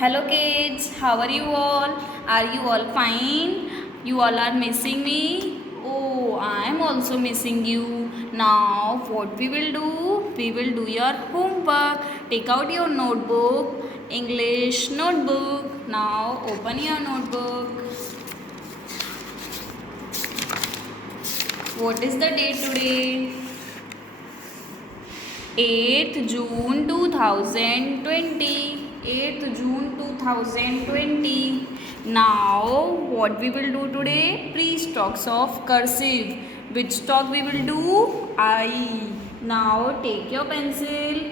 Hello kids, how are you all? Are you all fine? You all are missing me? Oh, I am also missing you. Now, what we will do? We will do your homework. Take out your notebook, English notebook. Now, open your notebook. What is the date today? 8th June 2020. 8th June 2020. Now, what we will do today? Pre-stocks of cursive. Which stock we will do? I. Now, take your pencil,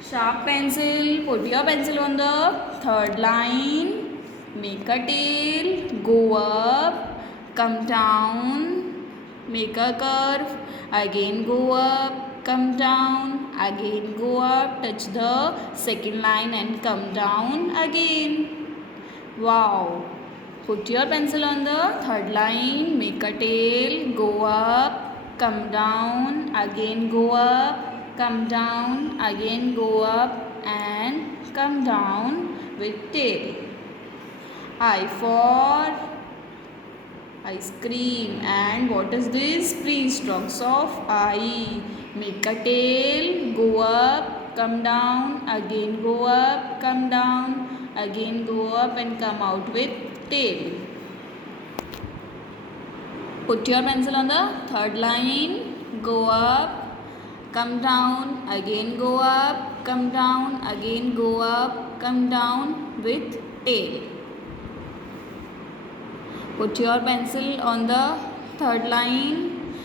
sharp pencil, put your pencil on the third line, make a tail, go up, come down, make a curve, again go up, come down, again go up, touch the second line and come down again. Wow. Put your pencil on the third line, make a tail, go up, come down, again go up, come down, again go up and come down with tail. I for ice cream. And what is this? Pre-stocks of I. Make a tail, go up, come down, again go up, come down, again go up and come out with tail. Put your pencil on the third line, go up, come down, again go up, come down, again go up, come down with tail. Put your pencil on the third line,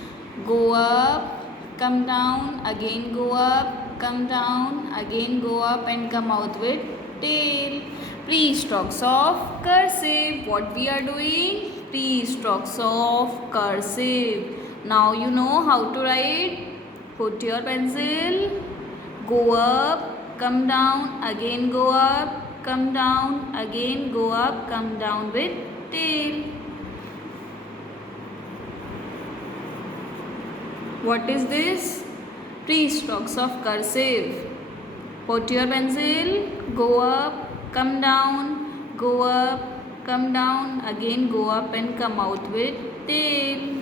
go up, come down, again go up, come down, again go up and come out with tail. Pre-stocks of cursive. What we are doing? Pre-stocks of cursive. Now you know how to write. Put your pencil, go up, come down, again go up, come down, again go up, come down with tail. What is this? Pre-stocks of cursive. Put your pencil, go up, come down, go up, come down, again go up and come out with tail.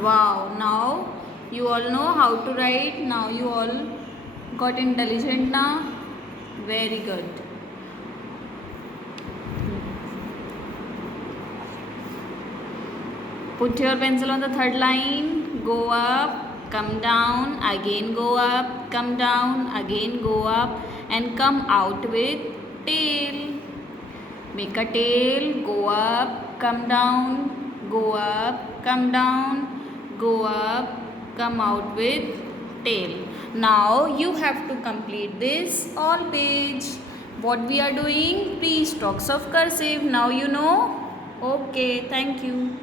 Wow, now you all know how to write. Now you all got intelligent now. Very good. Put your pencil on the third line, go up, come down, again go up, come down, again go up and come out with tail. Make a tail, go up, come down, go up, come down, go up, come out with tail. Now you have to complete this all page. What we are doing? Pre-stocks of cursive. Now you know? Okay, thank you.